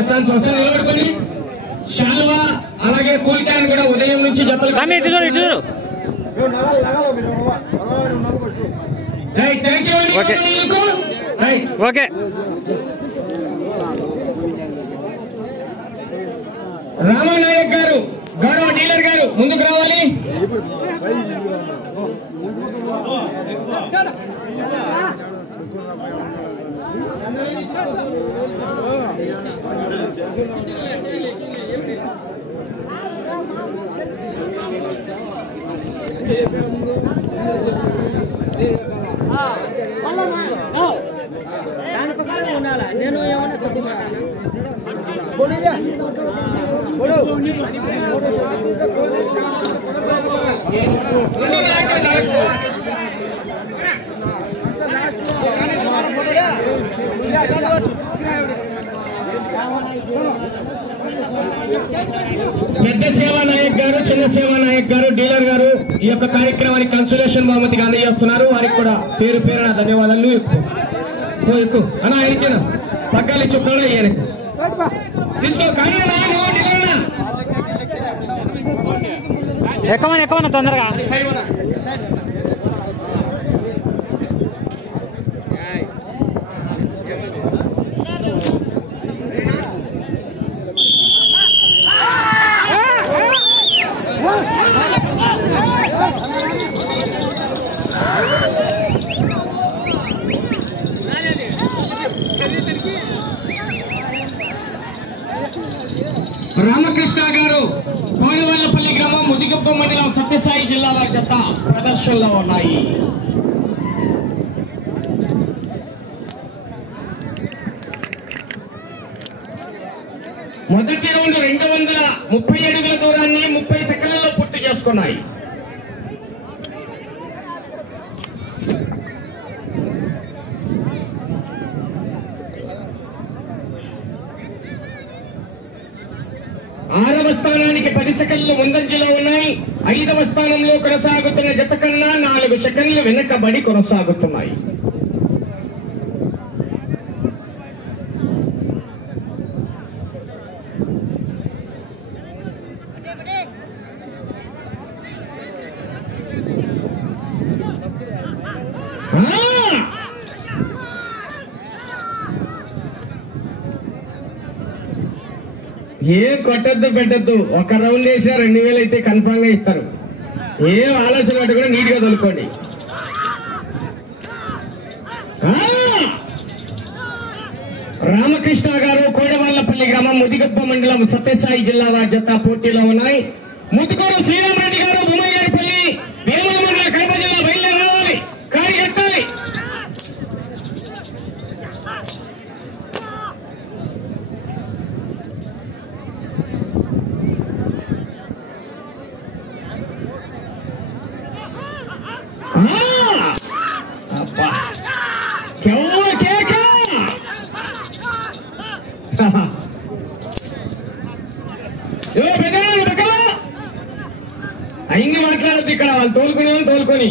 కొనసాగించి వస్తారు. నిలబడుకొని శాల్వా అలాగే కూల్ క్యాన్ కూడా ఉదయం నుంచి జతలు. Right, thank you. Right, okay. Ramanayak గారు, గౌరవ డీలర్ గారు ముందుకు రావాలి. నేను ఏమన్నా పెద్ద సేవా నాయక్ గారు, చిన్న సేవా నాయక్ గారు, డీలర్ గారు ఈ యొక్క కార్యక్రమానికి కన్సలేషన్ బహుమతిగా అందజేస్తున్నారు. వారికి కూడా పేరు పేరున ధన్యవాదాలు. ఎక్కువ అన్నా ఆయనకేనా పగ్గాలు ఇచ్చుకున్నాడు ఈయనకు తీసుకో. కానీ ఎక్కువ తొందరగా రామకృష్ణ గారు, కోడివల్లపల్లి గ్రామం, ముదిగుప్ప మండలం, సత్యసాయి జిల్లా వారి చెత్త ప్రదర్శనలో ఉన్నాయి. మొదటి రౌండ్ 230 అడుగుల దూరాన్ని 30 సెకండ్లలో పూర్తి చేసుకున్నాయి. ఆరవ స్థానానికి 10 సెకండ్లు ముందంజలో ఉన్నాయి. 5వ స్థానంలో కొనసాగుతున్న జత కన్నా 4 సెకండ్లు వెనకబడి కొనసాగుతున్నాయి. ఏం కొట్టద్దు పెట్టద్దు, ఒక రౌండ్ వేసినా 2000 అయితే కన్ఫామ్ గా ఇస్తారు. ఏం ఆలోచన పట్టు కూడా నీట్ గా తొలుకోండి. రామకృష్ణ గారు, కోడవల్లపల్లి గ్రామం, ముదిగొప్ప మండలం, సత్యసాయి జిల్లా వారి జత పోటీలో ఉన్నాయి. ముతుకూరు శ్రీరామరెడ్డి గారు, బొమ్మయ్యారపల్లి, వేముల మండల, కడప జిల్లా బయలుదేరి రావాలి. కాడి కట్టాలి. అయింది మాట్లాడద్దు ఇక్కడ, వాళ్ళు తోలుకునే వాళ్ళు తోలుకొని.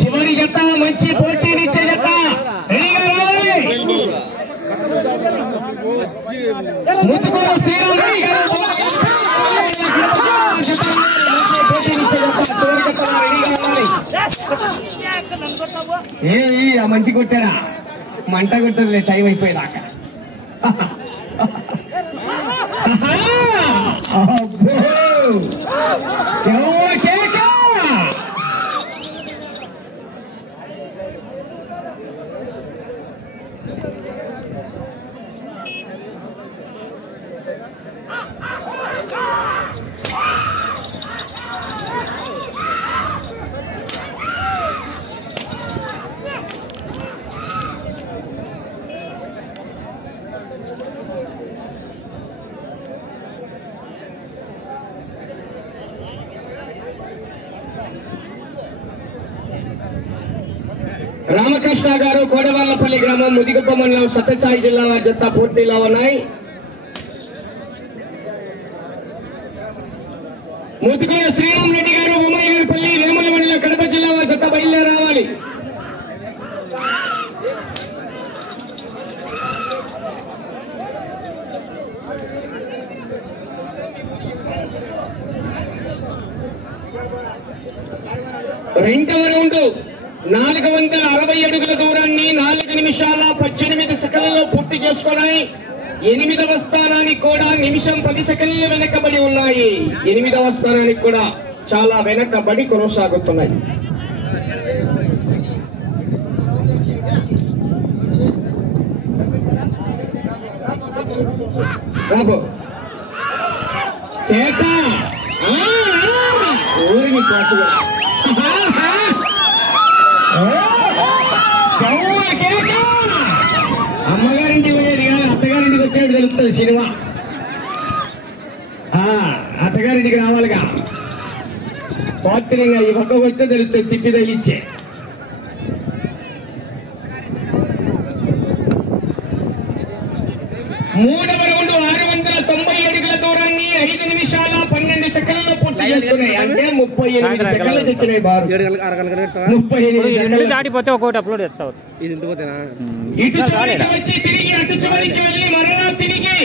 చివరి జత మంచి పోటీనిచ్చే జత రెడీగా రావాలి. ముతుకూరు శ్రీరామరెడ్డి గారు ఏ మంచి కొట్టారా, మంట కొట్టదులే, టైం అయిపోయేదాకా. రామకృష్ణ గారు కోడవాళ్లపల్లి గ్రామం ముదిగుప్ప మండలం సత్యసాయి జిల్లా వారి జత పూర్తిలో ఉన్నాయి. ముదిగోడ శ్రీరామ్ రెడ్డి గారు ఉమాయిగారిపల్లి వేముల మండలం కడప జిల్లా వారి జత బయలుదేరి రావాలి. రెండవ రౌండ్ 460 అడుగుల దూరాన్ని 4 నిమిషాల 18 సెకండ్లలో పూర్తి చేసుకున్నాయి. 8వ స్థానానికి కూడా నిమిషం 10 సెకండ్లు వెనకబడి ఉన్నాయి. 8వ స్థానానికి కూడా చాలా వెనకబడి కొనసాగుతున్నాయి. ఊరిని అమ్మగారింటికి పోయేది కానీ అత్తగారింటికి వచ్చేది తెలుస్తుంది సినిమా. అత్తగారింటికి రావాలిగా పాత్రంగా ఈ పక్కకు వస్తే తెలుస్తుంది తిప్పి తగిలిచ్చే. మూడవ రౌండ్ 690 అడుగుల దూరాన్ని 5 నిమిషాల 12 సెకండ్లలో పూర్తి చేసుకున్నాయి. అంటే 38 సెకండ్లు తెచ్చినాయి బారు. 38 సెకండ్లు దాటిపోతే ఒకటి అప్లోడ్ చేస్తావు. ఇటు చివరికి వచ్చి తిరిగి అటు చివరికి వెళ్ళి మరలా తిరిగి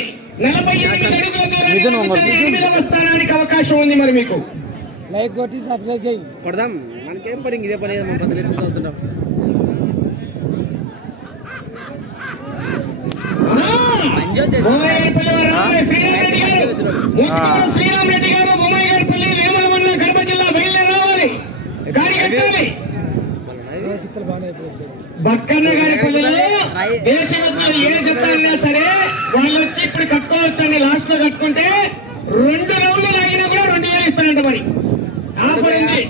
48 అడుగుల దూరాన్ని 8వ స్థానానికి అవకాశం ఉంది. మరి మీకు లైక్ కొట్టి సబ్స్క్రైబ్ చేయి. కొడదాం, మనకేం పని ఇదే పని అవుతున్నాం. శ్రీరామ్ రెడ్డి గారు ఉమాయిగారిపల్లి వేముల మండలం కడప జిల్లా బయలుదేరి రావాలి. గాడి కట్టాలి. బక్కన్న గారి పల్లెలో దేశవత్తులు ఏ జత అయినా సరే వాళ్ళు వచ్చి ఇప్పుడు కట్టుకోవచ్చండి. లాస్ట్ లో కట్టుకుంటే 2 రౌండ్లు లాగినా కూడా 2000 ఇస్తారంట. మరి ఆఫర్ ఉంది.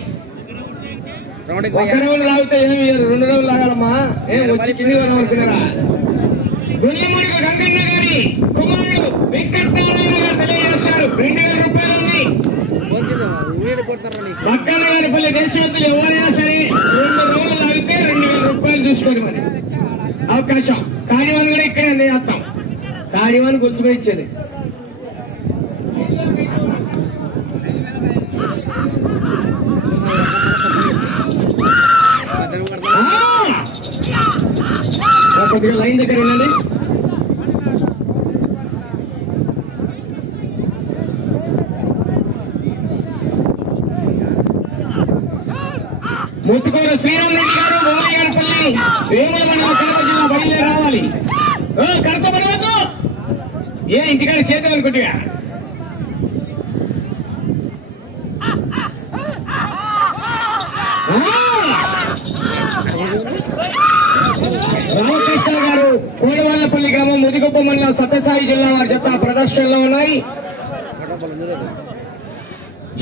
1 రౌండ్ లాగితే ఏమి 2 రౌండ్లు లాగాలమ్మా. ఏం వచ్చి కింది వద్దాం అనుకున్నారా? గునిముడిగ గంగన్న గారి కుమారుడు వెంకటనారాయణ గారు తెలియజేశారు. 2000 రూపాయలు ఉంది. బక్కన్న గారి పల్లె దేశవత్తులు ఎవరైనా సరే 2 రౌండ్లు లాగితే 2000 రూపాయలు చూసుకోండి. మరి అవకాశం కాడివాన్ కూడా ఇక్కడే చేస్తాం. కాడివాన్ గుర్తుకొని ఇచ్చేది. కొద్దిగా లైన్ దగ్గర ఉండండి. ముత్తుకోర శ్రీరామ్ రెడ్డి గారు ఉమాయిగారిపల్లి వేముల మండలం కడప జిల్లా బయలుదేరి రావాలి. కడప పడవద్దు. ఏ ఇంటికాడ చేద్దాం అనుకుంటుగా. రామకృష్ణ గారు కోడవాళ్లపల్లి గ్రామం ముదిగుప్ప మండలం సత్యసాయి జిల్లా వారి జత ప్రదర్శనలో ఉన్నాయి.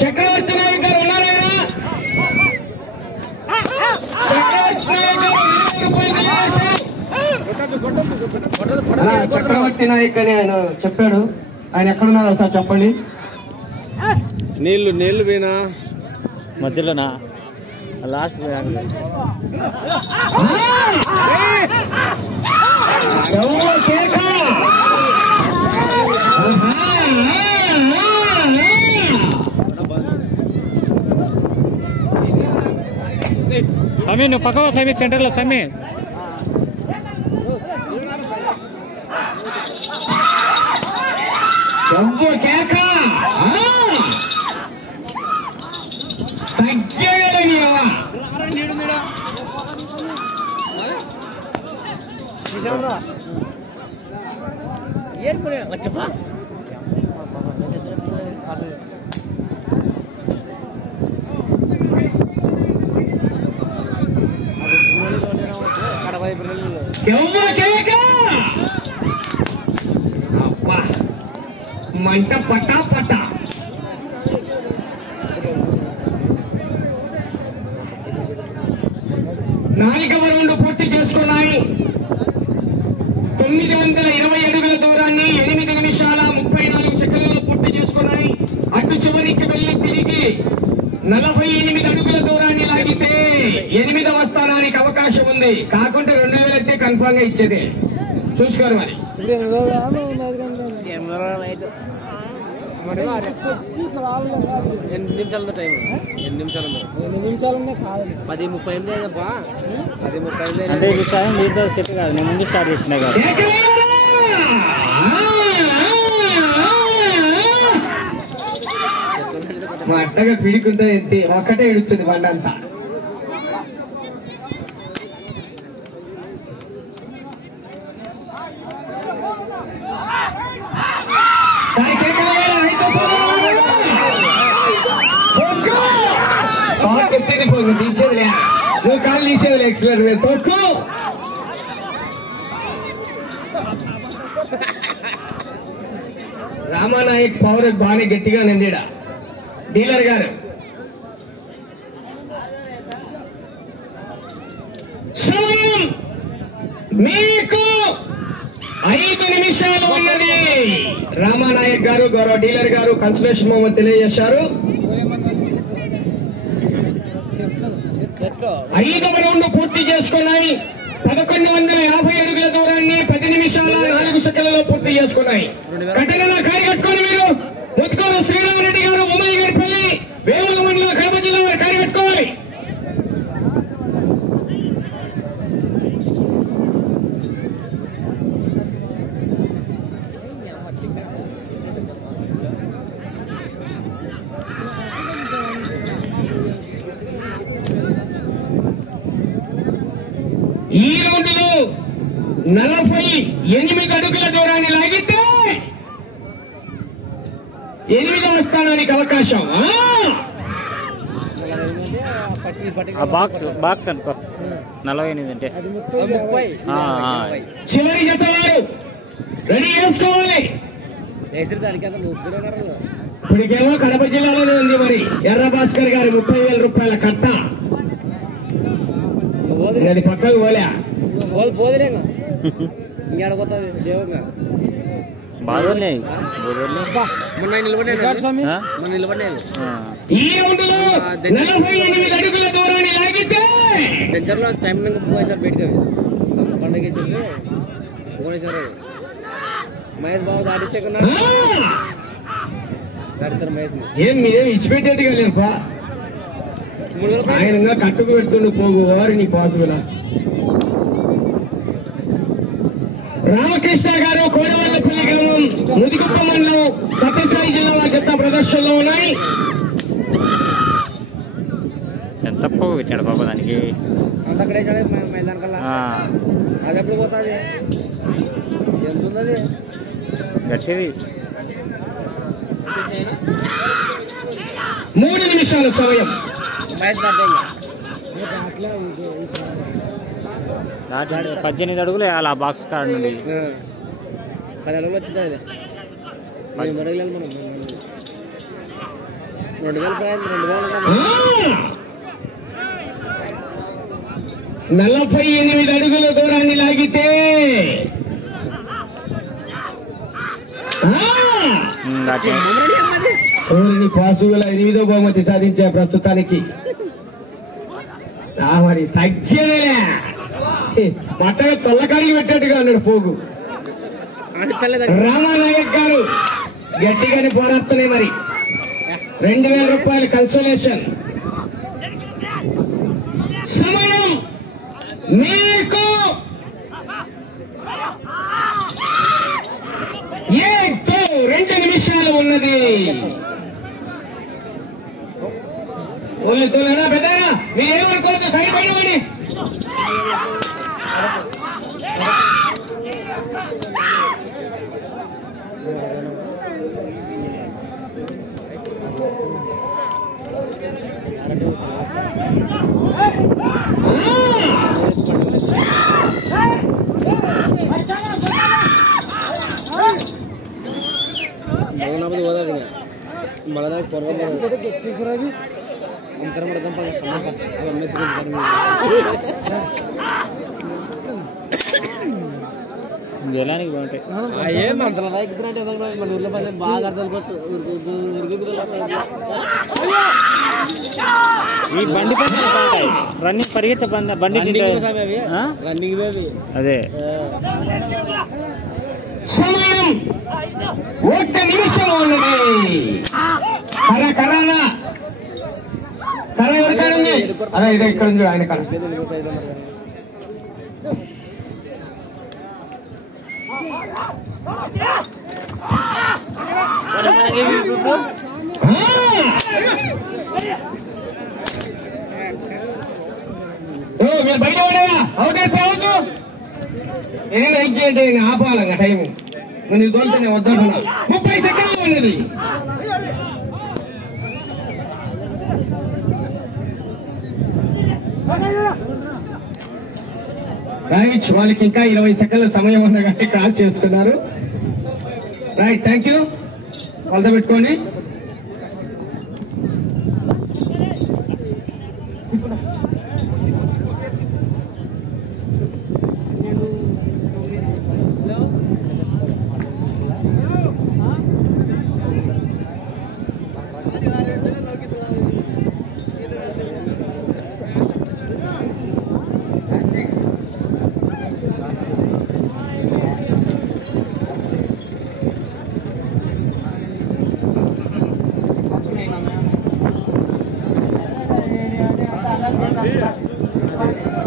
చక్రవర్తి నాయక్ గారు ఉన్నారైనా? చక్రవర్తి నాయక్ అని ఆయన చెప్పాడు. ఆయన ఎక్కడున్నారో ఒకసారి చెప్పండి. నీళ్లు పోయినా మధ్యలోనా లాస్ట్ సమీ నువ్వు పక్కవ సమీ సెంటర్లో సమీ వచ్చప్పా మంట పటా పటా. నాలుగవ రౌండ్ పూర్తి చేసుకున్నాయి. 920 అడుగుల దూరాన్ని 8 నిమిషాల 34 సెకండ్లలో పూర్తి చేసుకున్నాయి. అటు చివరికి వెళ్లి తిరిగి 48 అడుగుల దూరాన్ని లాగితే 8వ స్థానానికి అవకాశం ఉంది. కాకుంటే 2000 అయితే కన్ఫర్మ్ గా ఇచ్చేది. చూసుకోరు మరి. 8 నిమిషాలు టైం 8 నిమిషాలు 10:35 అయిందప్పా. 10:35 అంటే ఈ టైం మీతో సెట్ కాదు, నేను ముందు స్టార్ట్ చేసినా కాదు. మా అట్టగా పిడికుంటే ఎత్తి ఒక్కటే ఏడుస్తుంది బండి అంతా. తీసేదిలే, నువ్వు కాళ్ళు తీసేది ఎక్సలెంట్ మీద తొక్కు. రామానాయక్ పవర్ బాగా గట్టిగా నిందిడ డీలర్ గారు. సమయం మీకు 5 నిమిషాలు ఉన్నది. రామానాయక్ గారు గౌరవ డీలర్ గారు కన్సలేషన్ మొహమ్మద్ తెలియజేశారు. 5వ రౌండ్ పూర్తి చేసుకున్నాయి. 1150 అడుగుల దూరాన్ని 10 నిమిషాల 4 సెకండ్లలో పూర్తి చేసుకున్నాయి. కఠిన కాయ కట్టుకొని మీరు ముత్తుకూరు శ్రీరామరెడ్డి గారు, ఉమయ్య గారి పల్లి, వేముల మండలం, కడప జిల్లా వారు కాయ కట్టుకోవాలి. ఈ రౌండ్ లో 48 అడుగుల దూరాన్ని లాగితే 8వ స్థానానికి అవకాశం. బాక్స్ అనుకో 48 అంటే చివరి జత వారు రెడీ చేసుకోవాలి. ఇప్పటికేమో కడప జిల్లాలోనే ఉంది. మరి ఎర్ర భాస్కర్ గారి 30,000 రూపాయల కట్ట అది పక్కకు పోలే బాగున్నాయి. ఈ రౌండ్ లో 48 అడుగుల దూరాన్ని లాగితే దగ్గరలో టైం పోయేసారు బయటకు పండుగేసారు మహేష్ బాబు దాటించకుండా దాటిస్తారు మహేష్. ఏం మీరేం ఇచ్చిపెట్టేట్టుగా లేరుపా. ఆయన కట్టుకు పెడుతుండు పోగు వారు నీ పాసుగుల. రామకృష్ణ గారు కోడవల్లపల్లి గ్రామం, ముదిగుప్ప మండలం, సత్యసాయి జిల్లా వారి చెత్త ప్రదర్శనలో ఉన్నాయి. ఎంత పోగు పెట్టాడు బాబా దానికి. అంతక్కడ మైదాన్ కల్లా అది ఎప్పుడు పోతుంది? ఎంత ఉంది గట్టిది. 3 నిమిషాలు సమయం. దాటి 18 అడుగులు వేయాలి ఆ బాక్స్ కాడ నుండి. 10 అడుగులు వచ్చింది. అది 2 అడుగులు మనం 2000 ప్రయాణం 48 అడుగుల దూరాన్ని లాగితే పాసుగుల 8వ బహుమతి సాధించే ప్రస్తుతానికి. మరి తగ్గేదే పట్టగా తొల్లకాడికి పెట్టేట్టుగా అన్నాడు పోగు. రామానాయక్ గారు గట్టిగానే పోరాడుతున్నాయి. మరి 2000 రూపాయలు కన్సోలేషన్. సమయం మీకు 2 నిమిషాలు ఉన్నది. తోలేనా పెద్దనా మీరేమనుకోవద్దు, సైడ్ పడమని. జలానికి బాగుంటాయి. మన ఊర్లో బాగా అర్థం ఈ బండి పని రన్నింగ్ పరిగెత్తే బండి రన్నింగ్ అదే సమయం 1 నిమిషం ఉన్నది. కరానా కర ఎవరికాడండి? అదే ఇదే ఇక్కడ ఉంది ఆయన కర. మీరు బయట పడేవా? అవుట్ వేస్తే అవుట్. ఏదైనా ఎగ్ చేయండి, ఆపాలంగా టైము. నేను తోలితేనే వద్దంటున్నా. 30 సెకండ్లు ఉన్నది. రైట్, వాళ్ళకి ఇంకా 20 సెకండ్ల సమయం ఉన్నా కానీ క్రాస్ చేసుకున్నారు. Right, thank you. వాళ్ళతో పెట్టుకోండి.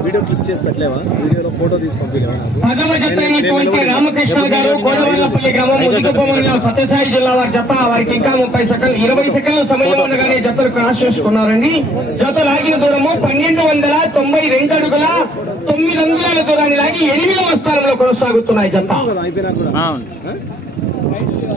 వీడియో క్లిప్ చేసి పెట్టలేవా? వీడియోలో ఫోటో తీసి పంపించలేవా? పదవ జత అయినటువంటి రామకృష్ణ గారు కోడవల్లపల్లి గ్రామం ముదిగుప్ప సత్యసాయి జిల్లా వారి జత. వారికి ఇంకా 30 సెకండ్లు 20 సెకండ్ల సమయం ఉండగానే జతలు క్రాస్ చేసుకున్నారండి. జత లాగిన దూరము 1292 అడుగుల 9 అంగుళాల దూరాన్ని లాగి 8వ స్థానంలో కొనసాగుతున్నాయి జత. అయిపోయినా కూడా